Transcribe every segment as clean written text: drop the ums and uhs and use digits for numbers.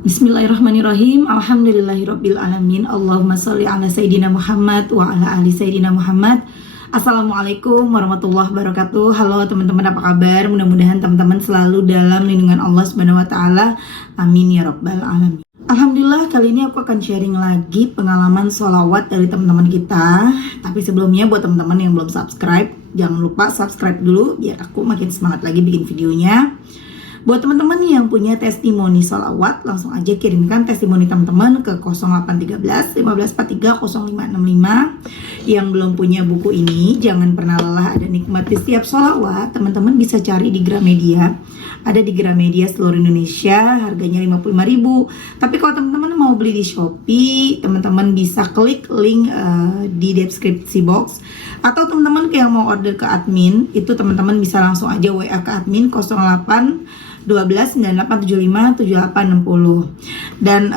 Bismillahirrahmanirrahim. Alhamdulillahirabbil alamin. Allahumma sholli ala sayidina Muhammad wa ala ali sayidina Muhammad. Assalamualaikum warahmatullahi wabarakatuh. Halo teman-teman, apa kabar? Mudah-mudahan teman-teman selalu dalam lindungan Allah Subhanahu wa taala. Amin ya rabbal alamin. Alhamdulillah, kali ini aku akan sharing lagi pengalaman sholawat dari teman-teman kita. Tapi sebelumnya buat teman-teman yang belum subscribe, jangan lupa subscribe dulu biar aku makin semangat lagi bikin videonya. Buat teman-teman yang punya testimoni sholawat, langsung aja kirimkan testimoni teman-teman ke 0813 1543 0565. Yang belum punya buku ini, jangan pernah lelah ada nikmat di setiap sholawat. Teman-teman bisa cari di Gramedia. Ada di Gramedia seluruh Indonesia, harganya 55.000. Tapi kalau teman-teman mau beli di Shopee, teman-teman bisa klik link di deskripsi box. Atau teman-teman yang mau order ke admin, itu teman-teman bisa langsung aja WA ke admin 08 12 9875 7860. Dan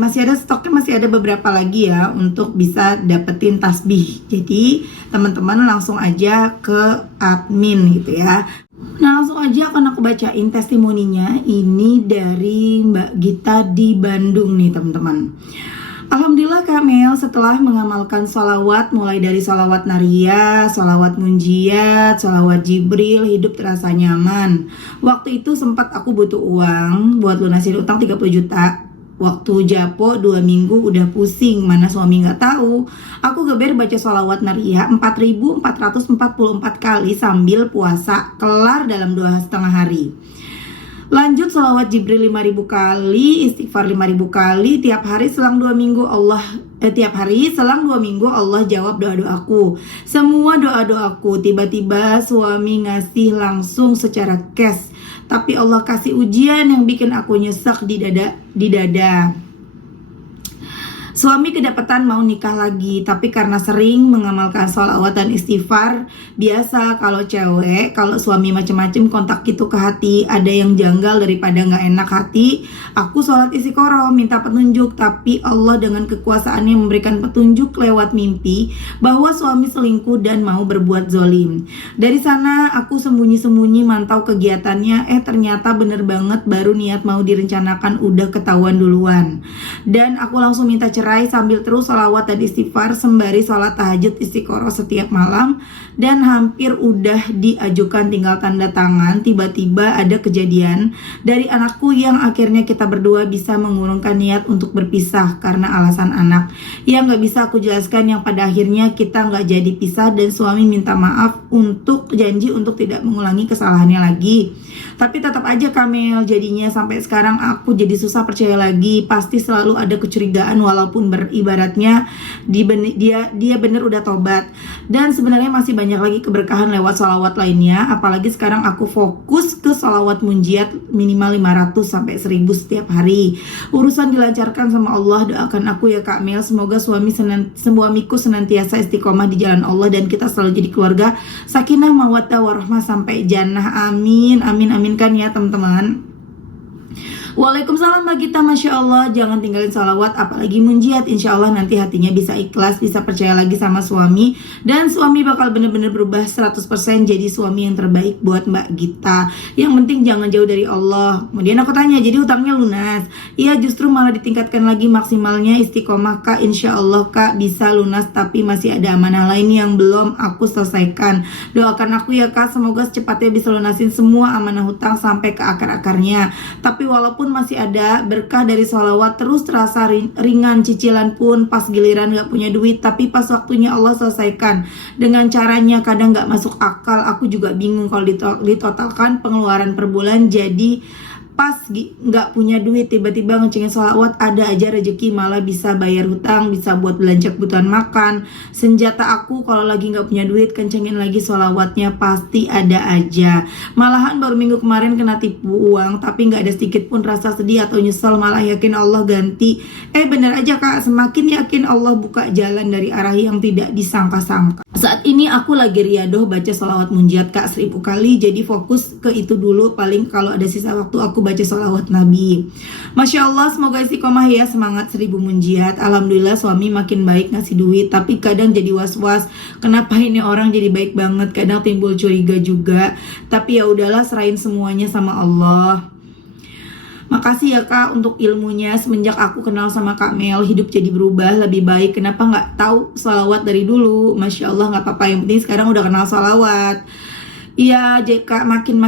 masih ada stoknya, masih ada beberapa lagi ya untuk bisa dapetin tasbih. Jadi teman-teman langsung aja ke admin gitu ya. Nah, langsung aja akan aku bacain testimoninya. Ini dari Mbak Gita di Bandung nih teman-teman. Alhamdulillah Kak Mel, setelah mengamalkan sholawat mulai dari sholawat Nariyah, sholawat Munjiat, sholawat Jibril, hidup terasa nyaman. Waktu itu sempat aku butuh uang buat lunasin utang 30 juta. Waktu Japo 2 minggu udah pusing, mana suami gak tahu. Aku geber baca sholawat Nariyah 4.444 kali sambil puasa, kelar dalam 2,5 hari. Lanjut sholawat Jibril 5.000 kali, istighfar 5.000 kali. Tiap hari selang 2 minggu Allah jawab doa-doaku. Semua doa-doaku. Tiba-tiba suami ngasih langsung secara cash. Tapi Allah kasih ujian yang bikin aku nyesek di dada. Suami kedapatan mau nikah lagi, tapi karena sering mengamalkan sholawat dan istighfar. Biasa kalau cewek, kalau suami macem-macem kontak gitu ke hati, ada yang janggal daripada gak enak hati. Aku sholat istiqoroh, minta petunjuk, tapi Allah dengan kekuasaannya memberikan petunjuk lewat mimpi bahwa suami selingkuh dan mau berbuat zolim. Dari sana aku sembunyi-sembunyi mantau kegiatannya. Ternyata bener banget, baru niat mau direncanakan udah ketahuan duluan. Dan aku langsung minta cerai sambil terus sholawat dan istighfar sembari sholat tahajud istiqoroh setiap malam. Dan hampir udah diajukan tinggal tanda tangan. Tiba-tiba ada kejadian dari anakku yang akhirnya kita berdua bisa mengurungkan niat untuk berpisah karena alasan anak yang gak bisa aku jelaskan, yang pada akhirnya kita gak jadi pisah. Dan suami minta maaf untuk janji untuk tidak mengulangi kesalahannya lagi. Tapi tetap aja Kamel, jadinya sampai sekarang aku jadi susah percaya lagi. Pasti selalu ada kecurigaan walaupun beribaratnya dia bener udah tobat. Dan sebenarnya masih banyak lagi keberkahan lewat sholawat lainnya. Apalagi sekarang aku fokus ke sholawat Munjiat minimal 500 sampai 1000 setiap hari. Urusan dilancarkan sama Allah. Doakan aku ya Kak Mel, semoga suamiku senantiasa istiqomah di jalan Allah dan kita selalu jadi keluarga sakinah mawaddah warahmah sampai jannah. Amin, amin, aminkan ya teman-teman. Waalaikumsalam Mbak Gita, Masya Allah. Jangan tinggalin sholawat, apalagi Munjiat. Insya Allah nanti hatinya bisa ikhlas, bisa percaya lagi sama suami. Dan suami bakal bener-bener berubah 100% jadi suami yang terbaik buat Mbak Gita. Yang penting jangan jauh dari Allah. Kemudian aku tanya, jadi utangnya lunas? Iya, justru malah ditingkatkan lagi maksimalnya istiqomah Kak. Insya Allah Kak bisa lunas, tapi masih ada amanah lain yang belum aku selesaikan. Doakan aku ya Kak, semoga secepatnya bisa lunasin semua amanah hutang sampai ke akar-akarnya. Tapi walaupun masih ada berkah dari sholawat, terus terasa ringan cicilan pun pas giliran gak punya duit. Tapi pas waktunya Allah selesaikan dengan caranya kadang gak masuk akal. Aku juga bingung kalau ditotalkan pengeluaran per bulan. Jadi pas nggak punya duit tiba-tiba ngecengin sholawat, ada aja rezeki, malah bisa bayar hutang, bisa buat belanja kebutuhan makan. Senjata aku kalau lagi nggak punya duit, kencengin lagi sholawatnya, pasti ada aja. Malahan baru minggu kemarin kena tipu uang, tapi nggak ada sedikit pun rasa sedih atau nyesel, malah yakin Allah ganti. Bener aja Kak, semakin yakin Allah buka jalan dari arah yang tidak disangka-sangka. Saat ini aku lagi riadoh baca sholawat Munjiat Kak 1000 kali, jadi fokus ke itu dulu. Paling kalau ada sisa waktu aku baca sholawat Nabi. Masya Allah, semoga istiqomah ya, semangat 1000 Munjiat. Alhamdulillah suami makin baik ngasih duit, tapi kadang jadi was-was, kenapa ini orang jadi baik banget. Kadang timbul curiga juga, tapi ya udahlah, serahin semuanya sama Allah. Makasih ya Kak untuk ilmunya. Semenjak aku kenal sama Kak Mel, hidup jadi berubah lebih baik. Kenapa nggak tahu sholawat dari dulu? Masya Allah, nggak apa-apa, yang penting sekarang udah kenal sholawat. Iya, Kak, makin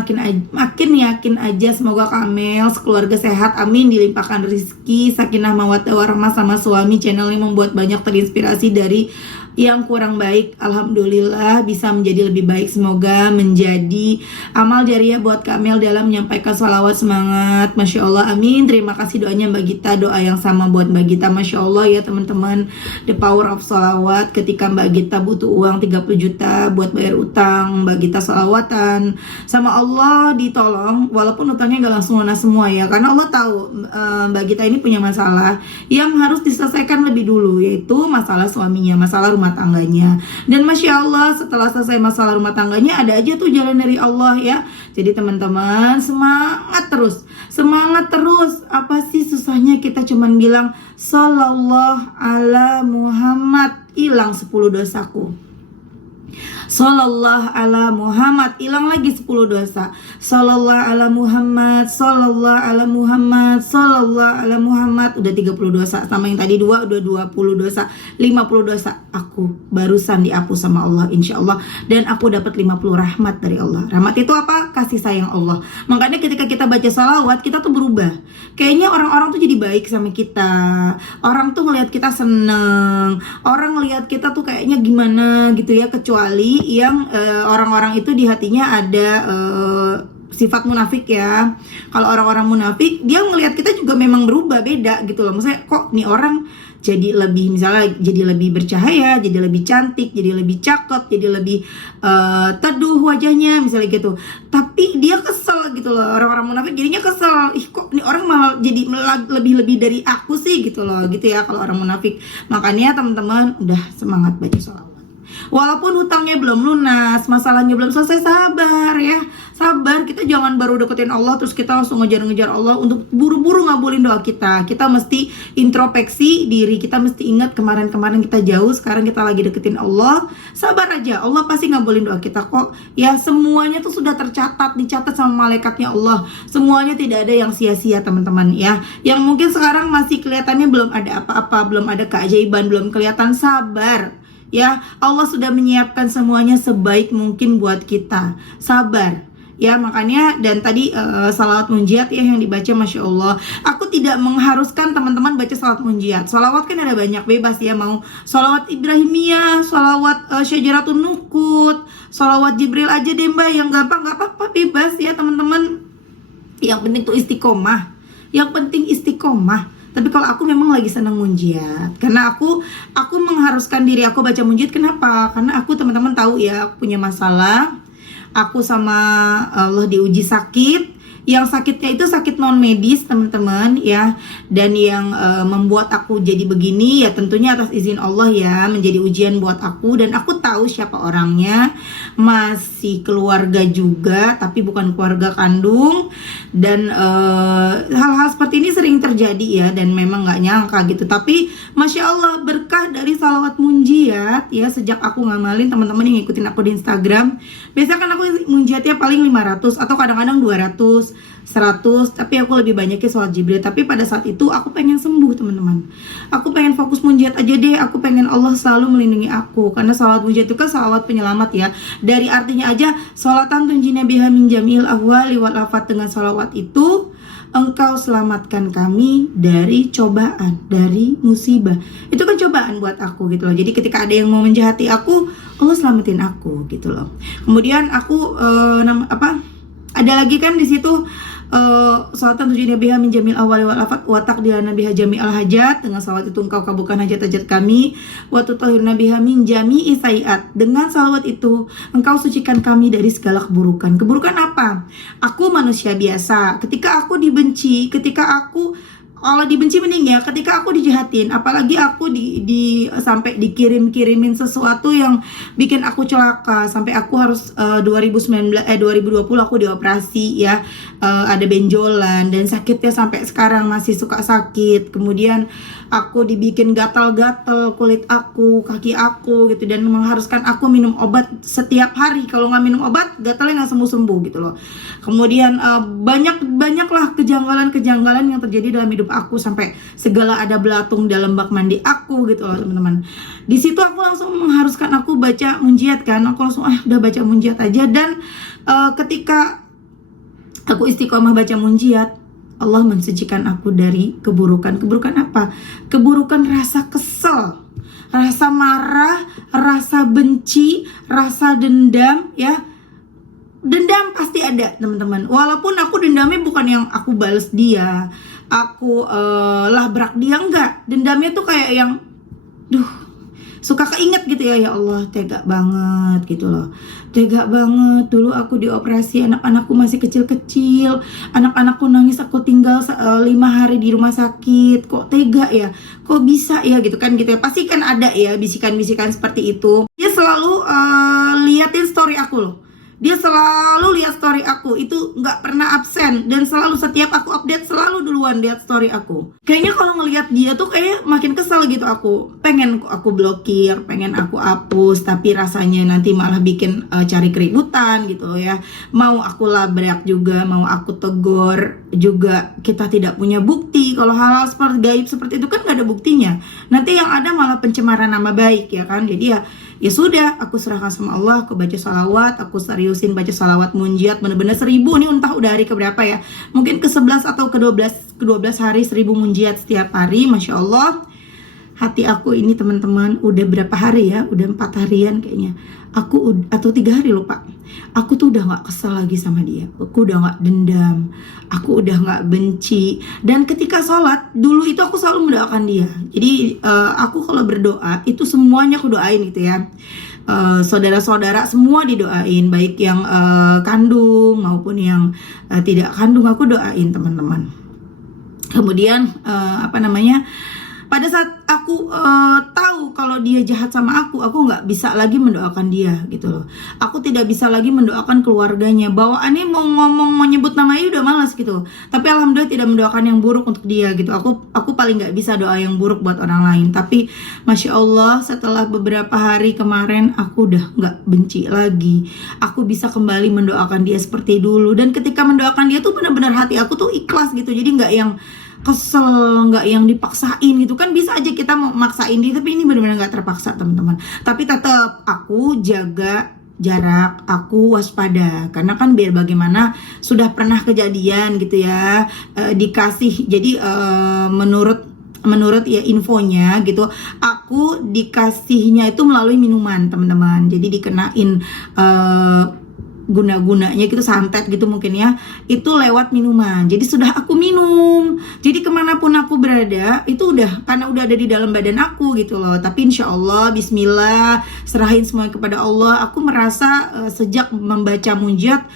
yakin aja. Semoga Kak Mel sekeluarga sehat, amin. Dilimpahkan rezeki, sakinah mawaddah warahmah sama suami. Channel ini membuat banyak terinspirasi dari yang kurang baik. Alhamdulillah bisa menjadi lebih baik. Semoga menjadi amal jariah buat Kak Mel dalam menyampaikan sholawat. Semangat, Masya Allah, amin. Terima kasih doanya Mbak Gita, doa yang sama buat Mbak Gita. Masya Allah ya teman-teman, the power of sholawat. Ketika Mbak Gita butuh uang 30 juta buat bayar utang, Mbak Gita sholawatan sama Allah, ditolong. Walaupun utangnya gak langsung lunas semua ya, karena Allah tahu Mbak Gita ini punya masalah yang harus diselesaikan lebih dulu, yaitu masalah suaminya, masalah rumah tangganya. Dan Masya Allah, setelah selesai masalah rumah tangganya, ada aja tuh jalan dari Allah ya. Jadi teman-teman, semangat terus, semangat terus. Apa sih susahnya kita cuman bilang Sallallahu ala Muhammad, hilang 10 dosaku. Sallallahu ala Muhammad, hilang lagi 10 dosa. Sallallahu ala Muhammad, sallallahu ala Muhammad, sallallahu ala Muhammad, udah 30 dosa. Sama yang tadi 2 udah 20 dosa, 50 dosa. Aku barusan dihapus sama Allah, insya Allah. Dan aku dapat 50 rahmat dari Allah. Rahmat itu apa? Kasih sayang Allah. Makanya ketika kita baca salawat, kita tuh berubah. Kayaknya orang-orang tuh jadi baik sama kita. Orang tuh ngelihat kita seneng. Orang ngelihat kita tuh kayaknya gimana gitu ya. Kecuali yang orang-orang itu di hatinya ada sifat munafik ya. Kalau orang-orang munafik, dia melihat kita juga memang berubah, beda gitu loh. Maksudnya kok nih orang jadi lebih, misalnya jadi lebih bercahaya, jadi lebih cantik, jadi lebih cakep, jadi lebih teduh wajahnya misalnya gitu. Tapi dia kesel gitu loh, orang-orang munafik jadinya kesel. Ih kok nih orang malah jadi lebih dari aku sih gitu loh, gitu ya kalau orang munafik. Makanya teman-teman udah semangat baca sholawat. Walaupun hutangnya belum lunas, masalahnya belum selesai, sabar ya. Sabar, kita jangan baru deketin Allah terus kita langsung ngejar-ngejar Allah untuk buru-buru ngabulin doa kita. Kita mesti introspeksi diri, kita mesti ingat kemarin-kemarin kita jauh, sekarang kita lagi deketin Allah. Sabar aja, Allah pasti ngabulin doa kita kok. Ya semuanya tuh sudah tercatat, dicatat sama malaikatnya Allah. Semuanya tidak ada yang sia-sia teman-teman ya. Yang mungkin sekarang masih kelihatannya belum ada apa-apa, belum ada keajaiban, belum kelihatan, sabar. Ya, Allah sudah menyiapkan semuanya sebaik mungkin buat kita. Sabar. Ya, makanya dan tadi salawat munjiat ya yang dibaca, Masya Allah. Aku tidak mengharuskan teman-teman baca salawat munjiat. Salawat kan ada banyak, bebas ya. Mau salawat Ibrahimiyah, salawat Syajaratun Nukut, salawat Jibril aja deh Mbak, yang gampang, gak apa-apa, bebas ya teman-teman. Yang penting tuh istiqomah. Yang penting istiqomah. Tapi kalau aku memang lagi senang munjiat, karena aku mengharuskan diri aku baca munjiat. Kenapa? Karena aku, teman-teman tahu ya, aku punya masalah. Aku sama Allah diuji sakit. Yang sakitnya itu sakit non medis teman-teman ya. Dan yang membuat aku jadi begini ya tentunya atas izin Allah ya, menjadi ujian buat aku. Dan aku tahu siapa orangnya, masih keluarga juga tapi bukan keluarga kandung. Dan hal-hal seperti ini sering terjadi ya, dan memang gak nyangka gitu. Tapi Masya Allah, berkah dari salawat munjiat ya, sejak aku ngamalin, teman-teman yang ngikutin aku di Instagram, biasanya kan aku munjiatnya paling 500 atau kadang-kadang 200, 100, tapi aku lebih banyaknya sholat Jibril. Tapi pada saat itu aku pengen sembuh teman-teman. Aku pengen fokus munjiat aja deh. Aku pengen Allah selalu melindungi aku, karena salawat munjiat itu kan salawat penyelamat ya. Dari artinya aja, sholatan tunjina biha min jamil ahwali wal afat. Dengan salawat itu Engkau selamatkan kami dari cobaan, dari musibah. Itu kan cobaan buat aku gitu loh. Jadi ketika ada yang mau menjahati aku, Allah selamatin aku gitu loh. Kemudian aku ada lagi kan di situ salatan tujuh biha min jamil awali wal afat wa taqdilana biha jami'al hajat. Dengan salawat itu engkau kabulkan hajat-hajat kami, wa tutahhirna biha min jami'i sayiat. Dengan salawat itu engkau sucikan kami dari segala keburukan. Keburukan apa? Aku manusia biasa. Ketika aku dibenci, ketika aku kalau dibenci mending ya, ketika aku dijahatin, apalagi aku sampai dikirim-kirimin sesuatu yang bikin aku celaka, sampai aku harus 2020 aku dioperasi ya, ada benjolan dan sakitnya sampai sekarang masih suka sakit. Kemudian aku dibikin gatal-gatal kulit aku, kaki aku gitu, dan mengharuskan aku minum obat setiap hari. Kalau nggak minum obat, gatalnya nggak sembuh-sembuh gitu loh. Kemudian banyaklah kejanggalan-kejanggalan yang terjadi dalam hidup aku, sampai segala ada belatung dalam bak mandi aku gitu loh teman-teman. Di situ aku langsung mengharuskan aku baca munjiat kan, aku langsung udah baca munjiat aja. Dan ketika aku istiqomah baca munjiat, Allah mensucikan aku dari keburukan. Keburukan apa? Keburukan rasa kesel, rasa marah, rasa benci, rasa dendam ya. Dendam pasti ada teman-teman. Walaupun aku dendamnya bukan yang aku bales dia, aku labrak dia, enggak. Dendamnya tuh kayak yang suka keinget gitu ya. Ya Allah, tega banget gitu loh. Tega banget, dulu aku dioperasi, anak-anakku masih kecil-kecil, anak-anakku nangis, aku tinggal 5 hari di rumah sakit. Kok tega ya, kok bisa ya gitu kan, gitu ya. Pasti kan ada ya bisikan-bisikan seperti itu. Dia selalu liatin story aku loh. Dia selalu lihat story aku, itu nggak pernah absen. Dan selalu setiap aku update, selalu duluan lihat story aku. Kayaknya kalau ngelihat dia tuh kayak makin kesel gitu aku. Pengen aku blokir, pengen aku hapus, tapi rasanya nanti malah bikin cari keributan gitu ya. Mau aku labrak juga, mau aku tegur juga, kita tidak punya bukti. Kalau hal-hal seperti gaib seperti itu kan nggak ada buktinya. Nanti yang ada malah pencemaran nama baik ya kan. Jadi ya sudah, aku serahkan sama Allah, aku baca salawat, aku seriusin baca salawat munjiat, bener-bener 1000 nih, entah udah hari keberapa ya, mungkin ke-11 atau ke-12 hari 1000 munjiat setiap hari. Masya Allah, hati aku ini teman-teman udah berapa hari ya, udah 4 harian kayaknya, aku atau 3 hari lupa, aku tuh udah gak kesel lagi sama dia, aku udah gak dendam, aku udah gak benci. Dan ketika sholat, dulu itu aku selalu mendoakan dia. Jadi aku kalau berdoa, itu semuanya aku doain gitu ya. Saudara-saudara semua didoain, baik yang kandung maupun yang tidak kandung, aku doain teman-teman. Kemudian pada saat aku tahu kalau dia jahat sama aku nggak bisa lagi mendoakan dia gitu loh. Aku tidak bisa lagi mendoakan keluarganya. Bawaannya mau ngomong, mau nyebut namanya udah malas gitu. Tapi alhamdulillah tidak mendoakan yang buruk untuk dia gitu. Aku paling nggak bisa doa yang buruk buat orang lain. Tapi masya Allah, setelah beberapa hari kemarin aku udah nggak benci lagi. Aku bisa kembali mendoakan dia seperti dulu. Dan ketika mendoakan dia tuh benar-benar hati aku tuh ikhlas gitu. Jadi nggak yang kesel, nggak yang dipaksain gitu kan. Bisa aja kita mau maksain dia, tapi ini benar-benar nggak terpaksa teman-teman. Tapi tetap aku jaga jarak, aku waspada, karena kan biar bagaimana sudah pernah kejadian gitu ya, dikasih. Jadi menurut ya infonya gitu, aku dikasihnya itu melalui minuman teman-teman. Jadi dikenain guna-gunanya gitu, santet gitu mungkin ya, itu lewat minuman. Jadi sudah aku minum, jadi kemanapun aku berada itu udah, karena udah ada di dalam badan aku gitu loh. Tapi insya Allah, bismillah, serahin semuanya kepada Allah. Aku merasa sejak membaca munjiat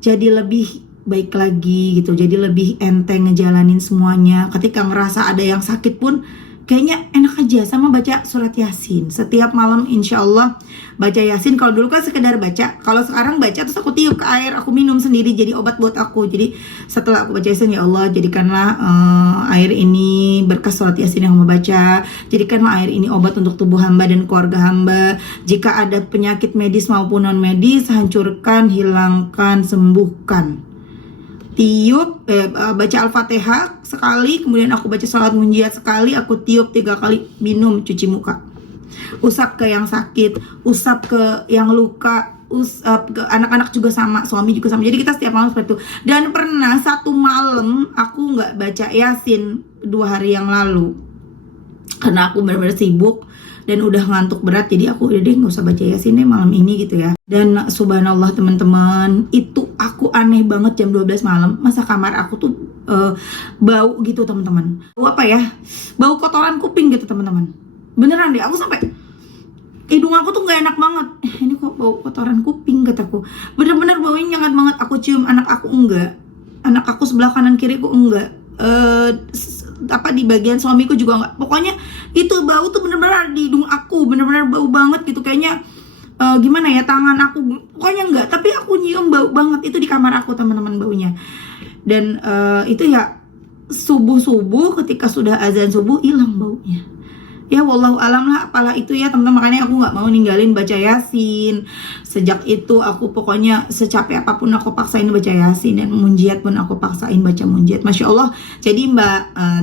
jadi lebih baik lagi gitu, jadi lebih enteng ngejalanin semuanya. Ketika ngerasa ada yang sakit pun kayaknya enak aja sama baca surat Yasin. Setiap malam insya Allah baca Yasin. Kalau dulu kan sekedar baca, kalau sekarang baca terus aku tiup ke air, aku minum sendiri, jadi obat buat aku. Jadi setelah aku baca Yasin, ya Allah jadikanlah air ini berkah surat Yasin yang mau baca. Jadikanlah air ini obat untuk tubuh hamba dan keluarga hamba. Jika ada penyakit medis maupun non medis, hancurkan, hilangkan, sembuhkan. Tiup, baca Al-Fatihah sekali, kemudian aku baca salat munjiat sekali, aku tiup 3 kali, minum, cuci muka. Usap ke yang sakit, usap ke yang luka, usap ke anak-anak juga sama, suami juga sama. Jadi kita setiap malam seperti itu. Dan pernah satu malam aku nggak baca Yasin 2 hari yang lalu, karena aku benar-benar sibuk dan udah ngantuk berat. Jadi aku udah deh nggak usah baca Yasin deh malam ini gitu ya. Dan subhanallah teman-teman, itu aku aneh banget jam 12 malam, masa kamar aku tuh bau gitu teman-teman. Bau apa ya? Bau kotoran kuping gitu teman-teman. Beneran deh, aku sampai hidung aku tuh nggak enak banget. Ini kok bau kotoran kuping kataku. Bener-bener baunya nyengat banget. Aku cium anak aku enggak. Anak aku sebelah kanan kiri aku enggak. apa di bagian suamiku juga nggak. Pokoknya itu bau tuh bener-bener ada di hidung aku, bener-bener bau banget gitu, kayaknya gimana ya, tangan aku pokoknya enggak, tapi aku nyium bau banget itu di kamar aku teman-teman baunya. Dan itu ya subuh ketika sudah azan subuh hilang baunya. Ya wallahu alam lah apalah itu ya teman-teman, makanya aku nggak mau ninggalin baca yasin. Sejak itu aku pokoknya secapek apapun aku paksain baca yasin, dan munjiat pun aku paksain baca munjiat. Masya Allah. Jadi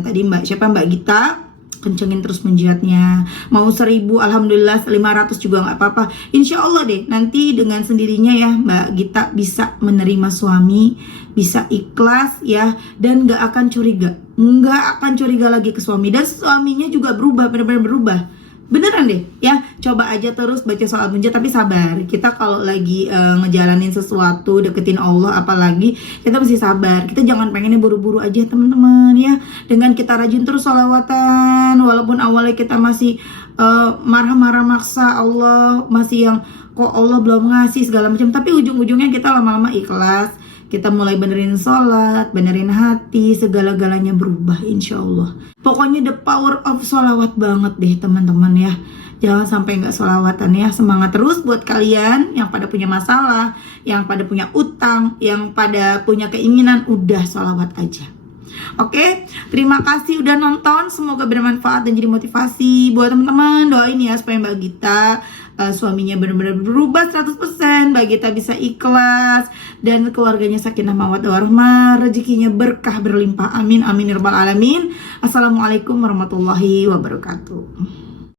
tadi Mbak Gita kencengin terus munjiatnya, mau 1000 alhamdulillah, 500 juga nggak apa-apa. Insya Allah deh nanti dengan sendirinya ya Mbak Gita bisa menerima suami, bisa ikhlas ya, dan nggak akan curiga lagi ke suami, dan suaminya juga berubah, benar-benar berubah. Beneran deh ya, coba aja terus baca soal munjiat, tapi sabar. Kita kalau lagi ngejalanin sesuatu, deketin Allah apalagi, kita mesti sabar. Kita jangan pengennya buru-buru aja teman-teman ya. Dengan kita rajin terus sholawatan, walaupun awalnya kita masih marah-marah maksa Allah, masih yang kok Allah belum ngasih segala macam, tapi ujung-ujungnya kita lama-lama ikhlas. Kita mulai benerin sholat, benerin hati, segala-galanya berubah insya Allah. Pokoknya the power of sholawat banget deh teman-teman ya. Jangan sampai nggak sholawatan ya. Semangat terus buat kalian yang pada punya masalah, yang pada punya utang, yang pada punya keinginan, udah sholawat aja. Oke, terima kasih udah nonton. Semoga bermanfaat dan jadi motivasi buat teman-teman. Doain ya supaya Mbak Gita suaminya benar-benar berubah 100%, Mbak Gita bisa ikhlas, dan keluarganya sakinah mawaddah warahmah, rezekinya berkah berlimpah. Amin amin ya rabbal alamin. Assalamualaikum warahmatullahi wabarakatuh.